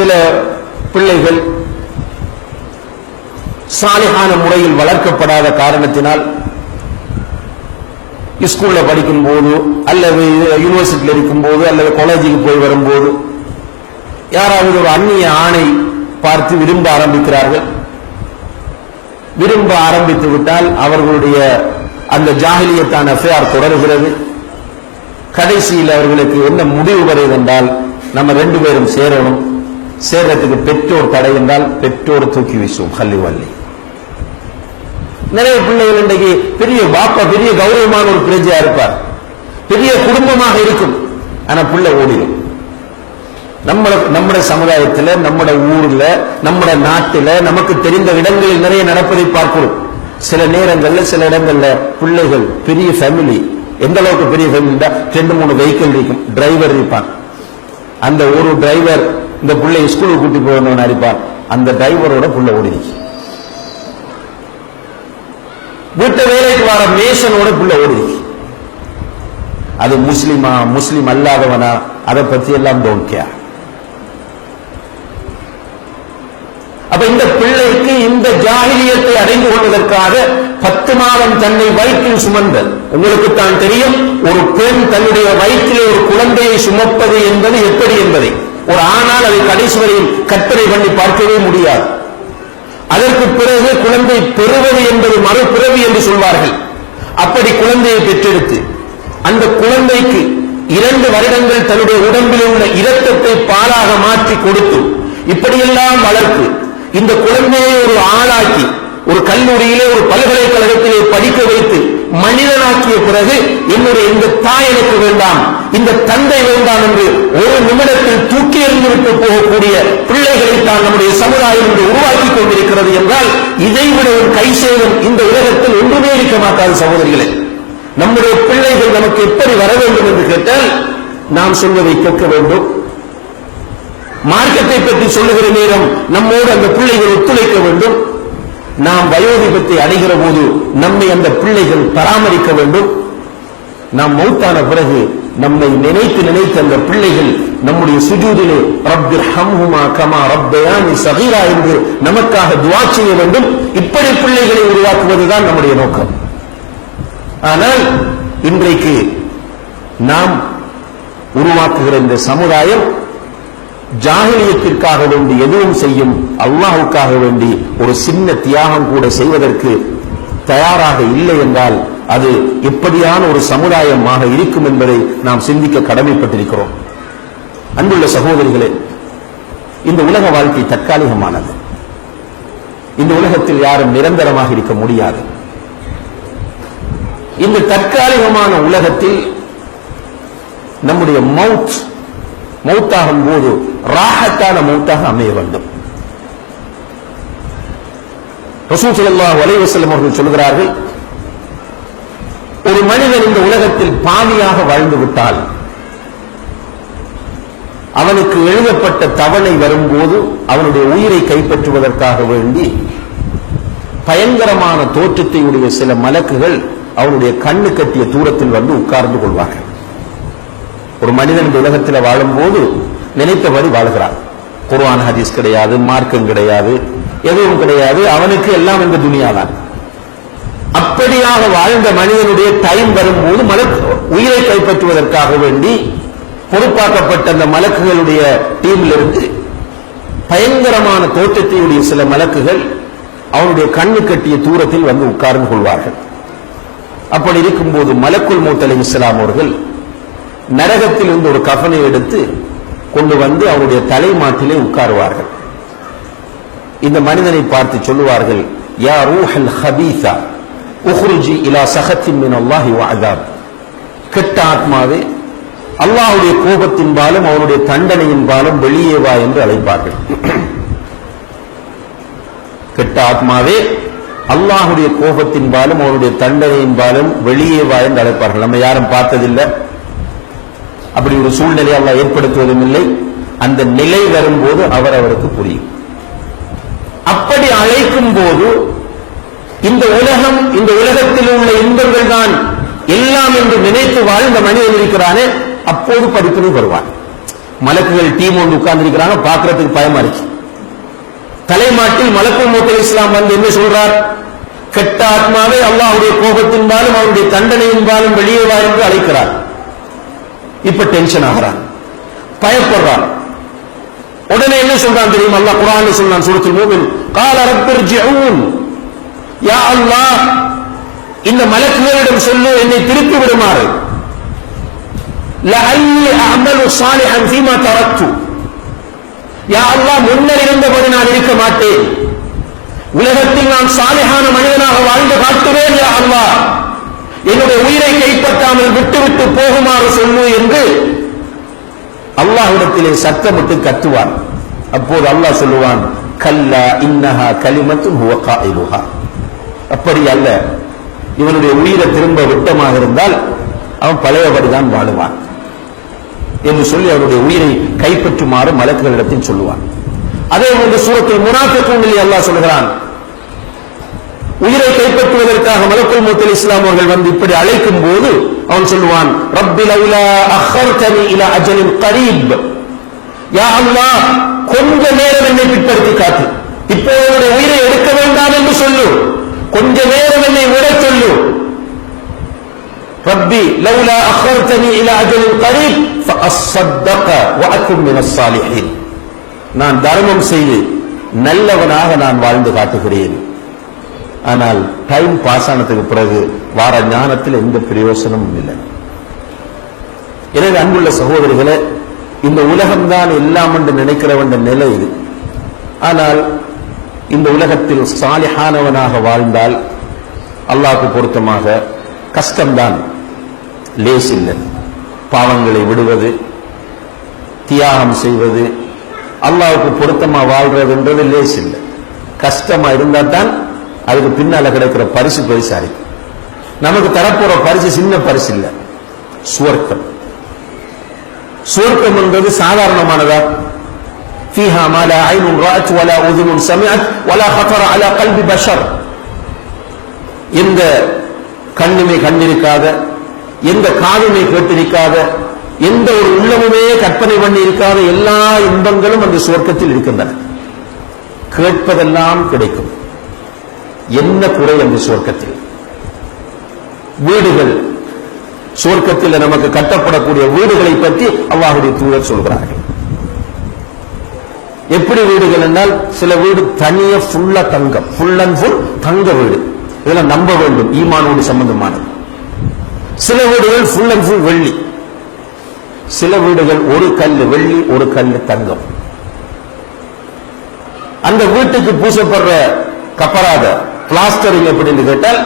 சில பிள்ளைகள் சாலிஹான முறையில் வளர்க்கப்படாத காரணத்தினால் ஸ்கூல்ல படிக்கும் போது அல்லது யூனிவர்சிட்டியில் இருக்கும் போது அல்லது காலேஜுக்கு போய் வரும்போது யாராவது ஒரு அந்நிய ஆணை பார்த்து விரும்ப ஆரம்பிக்கிறார்கள். விரும்ப ஆரம்பித்து விட்டால் அவர்களுடைய அந்த ஜாஹிலியத்தான அஃபேர் தொடர்கிறது. கடைசியில் அவர்களுக்கு என்ன முடிவு வருகிறது என்றால், நம்ம 2 பேரும் சேரணும், சேர்றதுக்கு பெற்றோர் தடை என்றால் பெற்றோர் தூக்கி வீசுவோம் கல்லி வள்ளி. நிறைய பிள்ளைகள் இன்றைக்கு பெரிய பாப்பா பெரிய கௌரவமான ஒரு பிரஜையா இருப்பார், பெரிய குடும்பமாக இருக்கும், ஆனா பிள்ளை ஓடிடும். நம்முடைய சமுதாயத்தில், நம்முடைய ஊர்ல, நம்முடைய நாட்டில் நமக்கு தெரிந்த இடங்களில் நிறைய நடப்பதை பார்க்கிறோம். சில நேரங்கள்ல சில இடங்கள்ல பிள்ளைகள் பெரிய ஃபேமிலி, எந்த அளவுக்கு பெரிய ஃபேமிலி, 2-3 வெஹிக்கிள் இருக்கும், டிரைவர் இருப்பான். அந்த ஒரு டிரைவர் இந்த பிள்ளை ஸ்கூலுக்கு கூட்டி போகணும்னு அடிப்பான், அந்த டிரைவரோட பிள்ளை ஓடிச்சு. வீட்டு வேலைக்கு வர மேஷனோட பிள்ளை ஓடிச்சு. அது முஸ்லிமா முஸ்லிம் அல்லாதவனா அதை பத்தி எல்லாம் டோன்ட் கேர். அப்ப இந்த பிள்ளைக்கு இந்த ஜாஹிலியத்தை அடைந்து கொள்வதற்காக 10 மாதம் தன்னை வயிற்றில் சுமந்தல். உங்களுக்கு தான் தெரியும், ஒரு பெண் தன்னுடைய வயிற்றிலே ஒரு குழந்தையை சுமப்பது என்பது எப்படி என்பதை ஒரு ஆணால் அதை கடைசி வரையில் கற்பனை பண்ணி பார்க்கவே முடியாது. அதற்கு பிறகு குழந்தை பெறுவது என்பது மறுபிறவி என்று சொல்வார்கள். அப்படி குழந்தையை பெற்றெடுத்து அந்த குழந்தைக்கு 2 வருடங்கள் தன்னுடைய உடம்பில் உள்ள இரத்தத்தை பாலாக மாற்றி கொடுத்து இப்படியெல்லாம் வளர்த்து இந்த குழந்தையை ஒரு ஆளாக்கி ஒரு கல்லூரியிலே ஒரு பல்கலைக்கழகத்திலே படிக்க வைத்து மனிதனாக்கிய பிறகு என்னுடைய இந்த தாய் எனக்கு வேண்டாம், இந்த தந்தை வேண்டாம் என்று ஒரு நிமிடத்தில் தூக்கி எறிந்துவிட்டு போகக்கூடிய பிள்ளைகளை தான் நம்முடைய சமுதாயம் என்று உருவாக்கி கொண்டிருக்கிறது என்றால் இதைவிட ஒரு கை சேதம் இந்த உலகத்தில் ஒன்றுமே இருக்க மாட்டாது. சகோதரிகளே, நம்முடைய பிள்ளைகள் நமக்கு எப்படி வர வேண்டும் என்று கேட்டால் நாம் சொல்வதை கேட்க வேண்டும். மார்க்கத்தை பற்றி சொல்லுகிற நேரம் நம்மோடு அந்த பிள்ளைகள் ஒத்துழைக்க வேண்டும். நாம் வயோதிபத்தை அடைகிற போது நம்மை அந்த பிள்ளைகள் பராமரிக்க வேண்டும். நாம் மௌத்தான பிறகு நம்மை நினைத்து நினைத்து அந்த பிள்ளைகள் நம்முடைய சுஜூதிலே ரப்பிர்ஹம்ஹுமா கமா ரப்பயானி ஸகீரா என்று நமக்காக துஆ செய்ய வேண்டும். இப்படி பிள்ளைகளை உருவாக்குவதுதான் நம்முடைய நோக்கம். ஆனால் இன்றைக்கு நாம் உருவாக்குகிற இந்த சமுதாயம் ஜாஹிலியத்திற்காக வேண்டி எதுவும் செய்யும், அல்லாஹ்வுக்காக வேண்டி ஒரு சின்ன தியாகம் கூட செய்வதற்கு தயாராக இல்லை என்றால் அது எப்படியான ஒரு சமுதாயமாக இருக்கும் என்பதை நாம் சிந்திக்க கடமைப்பட்டிருக்கிறோம். அன்புள்ள சகோதரிகளே, இந்த உலக வாழ்க்கை தற்காலிகமானது. இந்த உலகத்தில் யாரும் நிரந்தரமாக இருக்க முடியாது. இந்த தற்காலிகமான உலகத்தில் நம்முடைய மௌத்தாகும் போது ராஹத்தான மௌத்தாக அமைய வேண்டும். ரசூல் ஸல்லல்லாஹு அலைஹி வஸல்லம் அவர்கள் சொல்கிறார்கள், ஒரு மனிதன் இந்த உலகத்தில் பாவியாக வாழ்ந்து விட்டால் அவனுக்கு எழுதப்பட்ட தவணை வரும்போது அவனுடைய உயிரை கைப்பற்றுவதற்காக வேண்டி பயங்கரமான தோற்றத்தை உடைய சில மலக்குகள் அவனுடைய கண்ணு கட்டிய தூரத்தில் வந்து உட்கார்ந்து கொள்வார்கள். ஒரு மனிதன் இந்த உலகத்தில் வாழும்போது நினைத்தபடி வாழ்கிறான். குர்ஆன் ஹதீஸ் கிடையாது, மார்க்கம் கிடையாது, எதுவும் கிடையாது, அவனுக்கு எல்லாம் இந்த துனியாதான். அப்படியாக வாழ்ந்த மனிதனுடைய டைம் வரும்போது உயிரை கைப்பற்றுவதற்காக வேண்டி பொறுப்பாக்கப்பட்ட அந்த மலக்குகளுடைய டீம்ல இருந்து பயங்கரமான தோற்றத்தையுடைய சில மலக்குகள் அவனுடைய கண்ணு கட்டிய தூரத்தில் வந்து உட்கார்ந்து கொள்வார்கள். அப்படி இருக்கும்போது மலக்குல் மௌத் அலைஹிஸ்ஸலாம் அவர்கள் நரகத்தில் இருந்து ஒரு கஃனை எடுத்து கொண்டு வந்து அவருடைய தலைமாட்டிலே உட்காருவார்கள். இந்த மனிதனை பார்த்து சொல்லுவார்கள், யா ரூஹல் ஹபீஸா உஹ்ருஜி இலா சஹத்தின் மின் அல்லாஹி வ அஸாப். கெட்ட ஆத்மாவே, அல்லாஹ்வுடைய கோபத்தின்பாலும் அவருடைய தண்டனையின்பாலும் வெளியே வா என்று அழைப்பார்கள். கெட்ட ஆத்மாவே, அல்லாஹ்வுடைய கோபத்தின்பாலும் அவருடைய தண்டனையின்பாலும் வெளியே வா என்று அழைப்பார்கள். நம்ம யாரும் பார்த்ததில்லை, அப்படி ஒரு சூழ்நிலை அல்லாஹ் ஏற்படுத்துவதும் இல்லை. அந்த நிலை வரும்போது அவருக்கு புரியும். அப்படி அழைக்கும் போது இந்த உலகம், இந்த உலகத்தில் உள்ள இன்பங்கள் தான் எல்லாம் என்று நினைத்து வாழ்ந்த மனிதன் இருக்கிறானே, அப்போது படிப்பினை வருவான். மலக்குகள் டீம் ஒன்று உட்கார்ந்து இருக்கிறாங்க, பார்க்கறதுக்கு பயமா இருக்கு. தலைமாட்டில் மலக்குல் மௌத் அலைஹிஸ்ஸலாம் வந்து என்ன சொல்றார்? கெட்ட ஆத்மாவை அல்லாஹ்வுடைய கோபத்தின்பாலும் அவருடைய தண்டனையின்பாலும் வெளியே வா என்று அழைக்கிறார். இப்ப டென்ஷன் ஆகிறான், பயப்படுறான். உடனே என்ன சொல்றான் தெரியும்? அல்லாஹ் குர்ஆன்ல சொல்றான், சூரத்துல் மூமின், قال رب ارجعون, யா அல்லாஹ் இந்த மலக்குகளிடம் சொல்லு என்னை திருப்பி விடுமாறு. லஅல்லி அஅமலு ஸாலிஹன் ஃபீமா தரக்து, யா அல்லாஹ் முன்னர் இருந்தபடி நான் இருக்க மாட்டேன், உலகத்தில் நான் சாலிஹான மனிதனாக வாழ்ந்து காட்டுவேன். யா அல்லாஹ் என்னுடைய உயிரை கைப்பற்றாமல் விட்டுவிட்டு போகுமாறு சொல்லு என்று அல்லாஹ்விடத்திலே சத்தமிட்டு கத்துவான். அப்போது அல்லாஹ் சொல்லுவான், கல்லா இன்னஹா கலிமத்துன் ஹுவ காயிலுஹா, அப்படி அல்ல, இவனுடைய உயிரை திரும்ப விட்டமாக இருந்தால் அவன் பழையபடிதான் வாழுவான் என்று சொல்லி அவருடைய உயிரை கைப்பற்றுமாறு மலக்குகளிடத்தில் சொல்லுவான். அதே போன்று சூரத்துல் முனாஃபிகூனில் அல்லாஹ் சொல்கிறான், உயிரை கைப்பற்றுவதற்காக மலக்குல் மௌத் அலைஹிஸ்ஸலாம் அவர்கள் வந்து இப்படி அழைக்கும் போது அவன் சொல்லுவான், ரப்பி லவ்லா அஹர்தனி இலா அஜலின் கரீப், யா அல்லாஹ் கொஞ்ச நேரம் என்னை பிற்படுத்தி காத்து, இப்போ என்னுடைய உயிரை எடுக்க வேண்டாம் என்று சொல்லு, கொஞ்ச நேரம் என்னை விட சொல்லு. ரப்பி லவ்லா அஹர்தனி இலா அஜலின் கரீப் ஃபஅஸ்ஸதக வஅகுன் மினஸ் ஸாலிஹீன், நான் தர்மம் செய்து நல்லவனாக நான் வாழ்ந்து காட்டுகிறேன். ஆனால் டைம் பாஸ் ஆனதுக்கு பிறகு வார ஞானத்தில் எந்த பிரயோசனமும் இல்லை. எனவே அன்புள்ள சகோதரிகளே, இந்த உலகம்தான் எல்லாம் என்று நினைக்கிற வேண்டிய நிலை இது. ஆனால் இந்த உலகத்தில் சாலிஹானவனாக வாழ்ந்தால் அல்லாஹ்வுக்கு பொருத்தமாக கஷ்டம்தான், லேஸ் இல்லை. பாவங்களை விடுவது, தியாகம் செய்வது, அல்லாஹ்வுக்கு பொருத்தமா வாழ்றதுன்றது லேஸ் இல்லை. கஷ்டமா இருந்தா தான் அதுக்கு பின்னால கிடைக்கிற பரிசு பெருசாரி. நமக்கு தரப்போற பரிசு சின்ன பரிசு இல்ல, சுவர்க்கம். சுவர்க்கம் என்பது சாதாரணமானதா? ஃபீஹா மா லா ஐனுன் ரஅத் வலா உதுனுன் சமிஅத் வலா خطر على قلب بشر, எந்த கண்ணுமே கண்டிருக்காத, எந்த காதுமே கேட்டிருக்காத, எந்த ஒரு உள்ளமுமே கற்பனை பண்ணி இருக்காத எல்லா இன்பங்களும் அந்த சுவர்க்கத்தில் இருக்கின்றன. கேட்பதெல்லாம் கிடைக்கும். என்ன குறை அந்த சுவர்க்கத்தில்? வீடுகள், சுவர்க்கத்தில் நமக்கு கட்டப்படக்கூடிய வீடுகளை பற்றி அல்லாஹ்வுடைய தூதர் சொல்கிறார்கள். எப்படி வீடுகள் என்றால், சில வீடு தனிய ஃபுல்லா தங்கம், ஃபுல் அண்ட் ஃபுல் தங்க வீடு, இதெல்லாம் நம்ப வேண்டும், ஈமானோடு சம்பந்தமானது. சில வீடுகள் ஃபுல் அண்ட் ஃபுல் வெள்ளி, சில வீடுகள் ஒரு கல்லு வெள்ளி ஒரு கல்லு தங்கம். அந்த வீட்டுக்கு பூசப்படுற கப்பராத பிளாஸ்டரிங் எப்படின்னு கேட்டால்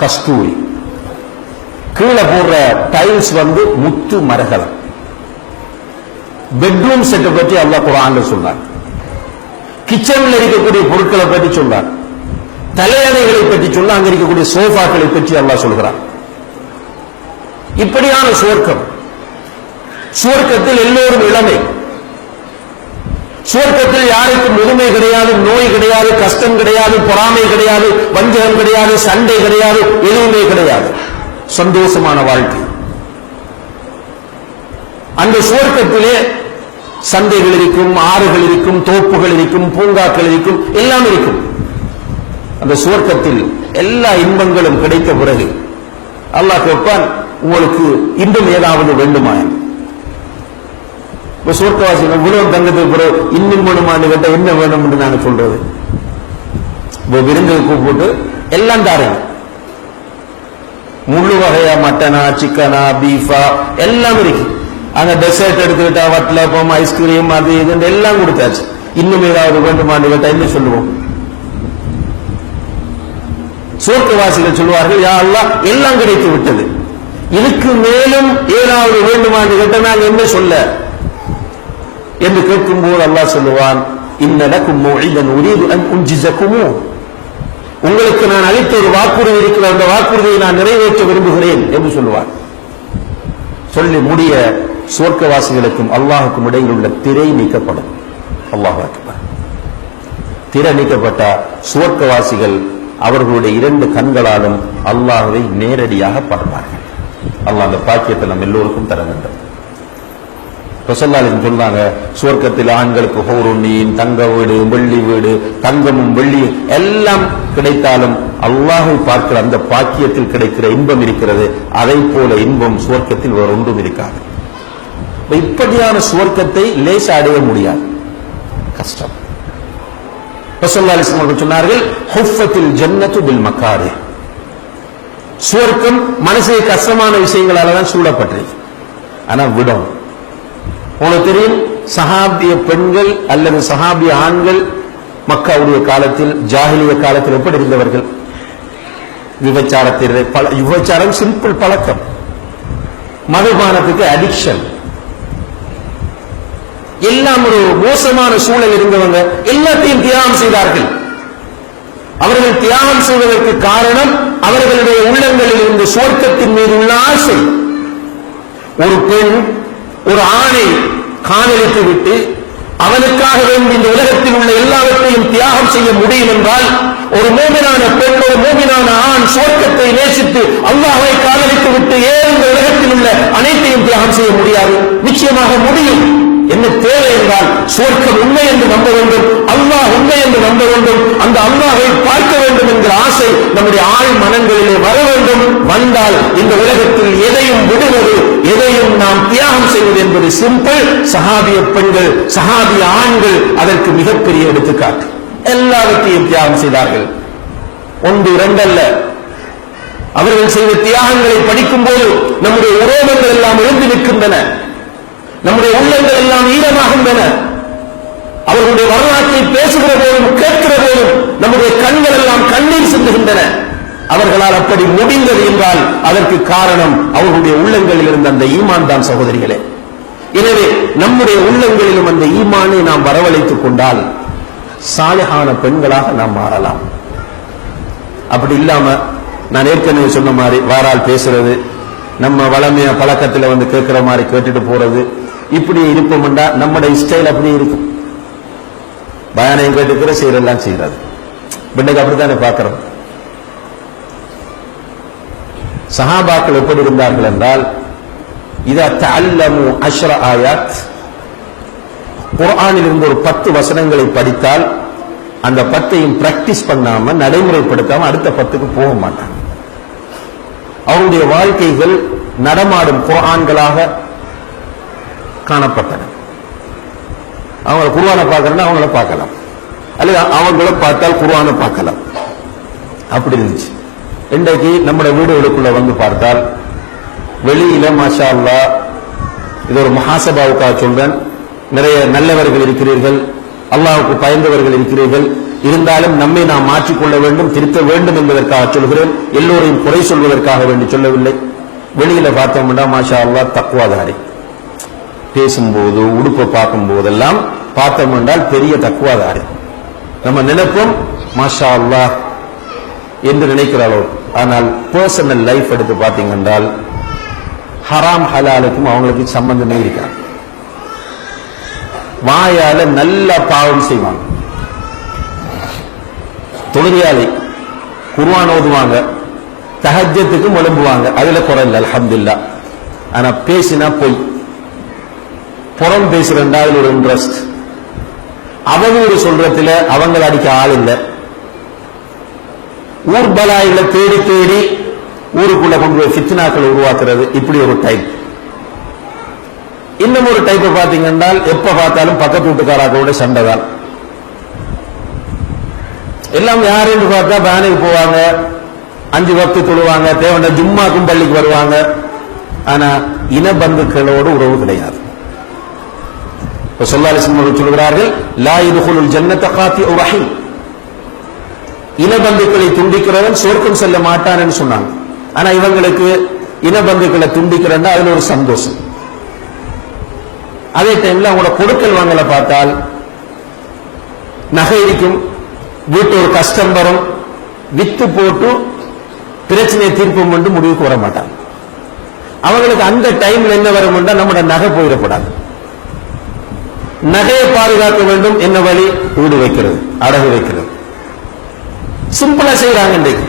கஸ்தூரி, கீழே போடுற டைல்ஸ் வந்து முத்து மரகலம். பெட்ரூம் செட்டை பற்றி அல்லாஹ் குர்ஆன்ல சொன்னார். கிச்சன்ல இருக்கக்கூடிய பொருட்களை பற்றி சொன்னார். தலையணைகளை பற்றி சொல்ல, அங்க இருக்கக்கூடிய சோஃபாக்களை பற்றி அல்லாஹ் சொல்கிறார். இப்படியான சுவர்க்கம். சுவர்க்கத்தில் எல்லோரும் இளமை. சுவர்க்கத்தில் யாருக்கும் முதுமை கிடையாது, நோய் கிடையாது, கஷ்டம் கிடையாது, பொறாமை கிடையாது, வஞ்சகம் கிடையாது, சண்டை கிடையாது, எதுவுமே கிடையாது. சந்தோஷமான வாழ்க்கை. அந்த சுவர்க்கத்திலே சந்தைகள் இருக்கும், ஆறுகள் இருக்கும், தோப்புகள் இருக்கும், பூங்காக்கள் இருக்கும், எல்லாம் இருக்கும். அந்த சுவர்க்கத்தில் எல்லா இன்பங்களும் கிடைத்த பிறகு அல்லாஹ் கேட்பான், உங்களுக்கு இன்பம் ஏதாவது வேண்டுமா? சுவர்க்கவாசி இவ்வளவு தங்கத்துக்கு பிறகு இன்னும் வேணுமான்னு கேட்ட என்ன வேணும் என்று நாங்க சொல்றது? விருந்தை கூப்பிட்டு எல்லாம் தாரேன், முழு வகையா மட்டனா, சிக்கனா, பீஃபா எல்லாம் இருக்கு. அங்க டெசர்ட் எடுத்துக்கிட்டா வட்டலப்பம், ஐஸ்கிரீம், அது இது எல்லாம் கொடுத்தாச்சு. இன்னும் ஏதாவது வேண்டுமான்னு கேட்டா என்ன சொல்லுவோம்? சுவர்க்கவாசிகள் சொல்வார்கள், யா அல்லாஹ் எல்லாம் கிடைத்து விட்டது, இதுக்கு மேலும் ஏதாவது வேண்டுமான்னு கேட்ட நாங்க என்ன சொல்ல என்று கேட்கும் போது அல்லாஹ் சொல்லுவான், இன்னலக்கும் மௌஇதன் உரீது அன் உன்ஜிஸகுமு, உங்களுக்கு நான் அளித்த ஒரு வாக்குறுதி இருக்கிற, அந்த வாக்குறுதியை நான் நிறைவேற்ற விரும்புகிறேன் என்று சொல்லுவான். சொல்லி முடிய சுவர்க்கவாசிகளுக்கும் அல்லாஹுக்கும் இடையில் உள்ள திரை நீக்கப்படும். அல்லாஹ் அக்பர். திரை நீக்கப்பட்ட சுவர்க்கவாசிகள் அவர்களுடைய இரண்டு கண்களாலும் அல்லாஹ்வை நேரடியாக பார்ப்பார்கள். அல்லாஹ் அந்த பாக்கியத்தை நம் எல்லோருக்கும் தர வேண்டும். ரசூலுல்லாஹி சொல்றாங்க, சுவர்க்கத்தில் ஆண்களுக்கு ஹூருன்னீன், தங்க வீடு, வெள்ளி வீடு, தங்கமும் வெள்ளி எல்லாம் கிடைத்தாலும் அல்லாஹை பார்க்கிற அந்த பாக்கியத்தில் கிடைக்கிற இன்பம் இருக்கிறது, அதை போல இன்பம் சுவர்க்கத்தில் வேறு ஒன்றும் இருக்காது. இப்படியான சுவர்க்கத்தை லேசா அடைய முடியாது, கஷ்டம். ரசூலுல்லாஹி ஸல்லல்லாஹு அலைஹி வஸல்லம் சொன்னார்கள், ஹுஃபத்தில் ஜன்னத்து பில் மக்காரி, சுவர்க்கம் மனசுக்கு கஷ்டமான விஷயங்களால தான் சூழப்பட்டிருக்கு. ஆனா விடும். உங்களுக்கு தெரியும், சஹாபிய பெண்கள் அல்லது சஹாபிய ஆண்கள் மக்காவுடைய காலத்தில், ஜாஹிலிய காலத்தில் எப்படி இருந்தவர்கள்? விபச்சாரம் சிம்பிள் பழக்கம், மதுபானத்துக்கு அடிக்ஷன், எல்லாம் ஒரு மோசமான சூழல் இருந்தவங்க எல்லாத்தையும் தியாகம் செய்தார்கள். அவர்கள் தியாகம் செய்வதற்கு காரணம் அவர்களுடைய உள்ளங்களில் இருந்த சுவர்க்கத்தின் மீது உள்ள ஆசை. ஒரு பெண் ஒரு ஆணை காதலித்து விட்டு அவனுக்காக வேண்டி இந்த உலகத்தில் உள்ள எல்லாவற்றையும் தியாகம் செய்ய முடியும் என்றால், ஒரு மூமினான பெண், ஒரு மூமினான ஆண் சுவர்க்கத்தை நேசித்து அல்லாஹ்வை காதலித்து விட்டு ஏன் இந்த உலகத்தில் உள்ள அனைத்தையும் தியாகம் செய்ய முடியாது? நிச்சயமாக முடியும். என்ன தேவை என்றால், சுவர்க்கம் உண்மை என்று நம்ப வேண்டும், அல்லாஹ் உண்மை என்று நம்ப வேண்டும், அந்த அல்லாஹ்வை பார்க்க வேண்டும் என்கிற ஆசை நம்முடைய ஆழ் மனங்களிலே வர வேண்டும். வந்தால் இந்த உலகத்தில் எதையும் விடுவது, எதையும் நாம் தியாகம் செய்வது என்பது சிம்பிள். சஹாபிய பெண்கள், சஹாபிய ஆண்கள் அதற்கு மிகப்பெரிய எடுத்துக்காட்டு. எல்லாவற்றையும் தியாகம் செய்தார்கள், ஒன்று இரண்டல்ல. அவர்கள் செய்த தியாகங்களை படிக்கும் போது நம்முடைய உரோமங்கள் எல்லாம் எழுந்து நிற்கின்றன, நம்முடைய உள்ளங்கள் எல்லாம் ஈரமாகின்றன. அவர்களுடைய வரலாற்றை பேசுகிற போதும் கேட்கிற போதும் நம்முடைய கண்கள் எல்லாம் கண்ணீர் சிந்துகின்றன. அவர்களால் அப்படி முடிந்தது என்றால் அதற்கு காரணம் அவர்களுடைய உள்ளங்களில் இருந்த அந்த ஈமான் தான் சகோதரிகளே. எனவே நம்முடைய உள்ளங்களிலும் அந்த ஈமானை நாம் வரவழைத்துக் கொண்டால் சாலிஹான பெண்களாக நாம் மாறலாம். அப்படி இல்லாம, நான் ஏற்கனவே சொன்ன மாதிரி வாரால் பேசுறது, நம்ம வளமைய பழக்கத்தில் வந்து கேட்கிற மாதிரி கேட்டுட்டு போறது, இப்படி இருப்போம்டா நம்முடைய ஸ்டைல் அப்படி இருக்கும். பயானையும் கேட்டுக்கிற செய்யறெல்லாம் செய்யறது, பின்னைக்கு அப்படித்தானே பார்க்கிறோம். சஹாபாக்கள் எப்படி இருந்தார்கள் என்றால், இதா தஅல்லமு 10 ஆயாத், குர்ஆனில் இருந்து ஒரு 10 வசனங்களை படித்தால் அந்த 10ஐயும் பிராக்டிஸ் பண்ணாம நடைமுறைப்படுத்தாம அடுத்த 10க்கு போக மாட்டாங்க. அவருடைய வாழ்க்கைகள் நடமாடும் குர்ஆன்களாக காணப்பட்டன. அவங்களை குர்ஆனை பார்க்கறேன்னா அவங்கள பார்க்கலாம், அல்லது அவங்கள பார்த்தால் குர்ஆனை பார்க்கலாம். அப்படி இருந்துச்சு. இன்றைக்கு நம்முடைய வீடுகளுக்குள்ள வந்து பார்த்தால் வெளியில மாஷா அல்லாஹ், இது ஒரு முஹாசபாவுக்காக சொல்றேன், நிறைய நல்லவர்கள் இருக்கிறீர்கள், அல்லாஹ்வுக்கு பயந்தவர்கள் இருக்கிறீர்கள். இருந்தாலும் நம்மை நாம் மாற்றிக்கொள்ள வேண்டும், திருத்த வேண்டும் என்பதற்காக சொல்கிறேன், எல்லோரையும் குறை சொல்வதற்காக வேண்டி சொல்லவில்லை. வெளியில பார்த்தோம்னா மாஷா அல்லாஹ் தக்வாதாரி, பேசும்போது உடுப்பை பார்க்கும் போதெல்லாம் பார்த்தோம் என்றால் பெரிய தக்வாதாரி. நம்ம நினைப்போம் மாஷா அல்லாஹ் என்று நினைக்கிற அளவு. ஆனால் பர்சனல் லைஃப் எடுத்து பார்த்தீங்க என்றால் ஹராம் ஹலாலுக்கும் அவங்களுக்கு சம்பந்தமே இருக்காது. வாயால நல்ல பாவம் செய்வாங்க, தொழுகையாளி, குர்ஆன் ஓதுவாங்க, தஹஜ்ஜத்துக்கும் எழும்புவாங்க, அதுல குறை இல்லை அல்ஹம்துலில்லாஹ். ஆனா பேசினா போய் புறம் பேசுறா அதுல ஒரு இன்ட்ரெஸ்ட், அவதூறு சொல்றதுல அவங்களை அடிக்க ஆள் இல்லை, ஊர் பலாயில தேடி தேடி ஊருக்குள்ள கொண்டு போய் ஃபித்னாக்களை உருவாக்குறது, இப்படி ஒரு டைப். இன்னும் ஒரு டைப்பை பாத்தீங்கன்னா எப்ப பார்த்தாலும் பக்கத்து வீட்டுக்காராக்களோட சண்டை தான். எல்லாம் யாருன்னு பார்த்தா பேனுக்கு போவாங்க, 5 வக்து தொழுவாங்க, தேவண்ட ஜும்மாக்கும் பள்ளிக்கு வருவாங்க. ஆனா இனபந்துக்களோடு உறவு கிடையாது. ஸல்லல்லாஹு அலைஹி வஸல்லம் சொல்கிறார்கள், லா யதுகுலுல் ஜன்னத காத்திஉ ரஹீம், இனபந்துக்களை துண்டிக்கிறவன் சொர்க்கம் செல்ல மாட்டான்னு சொன்னாங்க. ஆனா இவங்களுக்கு இனபந்துக்களை துண்டிக்கிறன்னா அதுல ஒரு சந்தோஷம். அதே டைம்ல அவங்களோட கொடுக்கல் வாங்கல பார்த்தால் நகை இருக்கும், வீட்டு ஒரு கஷ்டம் வரும், வித்து போட்டு பிரச்சனையை தீர்ப்போம் என்று முடிவுக்கு வர மாட்டாங்க. அவங்களுக்கு அந்த டைம்ல என்ன வரும் என்றால் நம்முடைய நகை போயிடப்படாது, நகையை பாதுகாக்க வேண்டும், என்ன வழி? வீடு வைக்கிறது, அடகு வைக்கிறது, சிம்பிளா செய்யறாங்க இன்றைக்கு.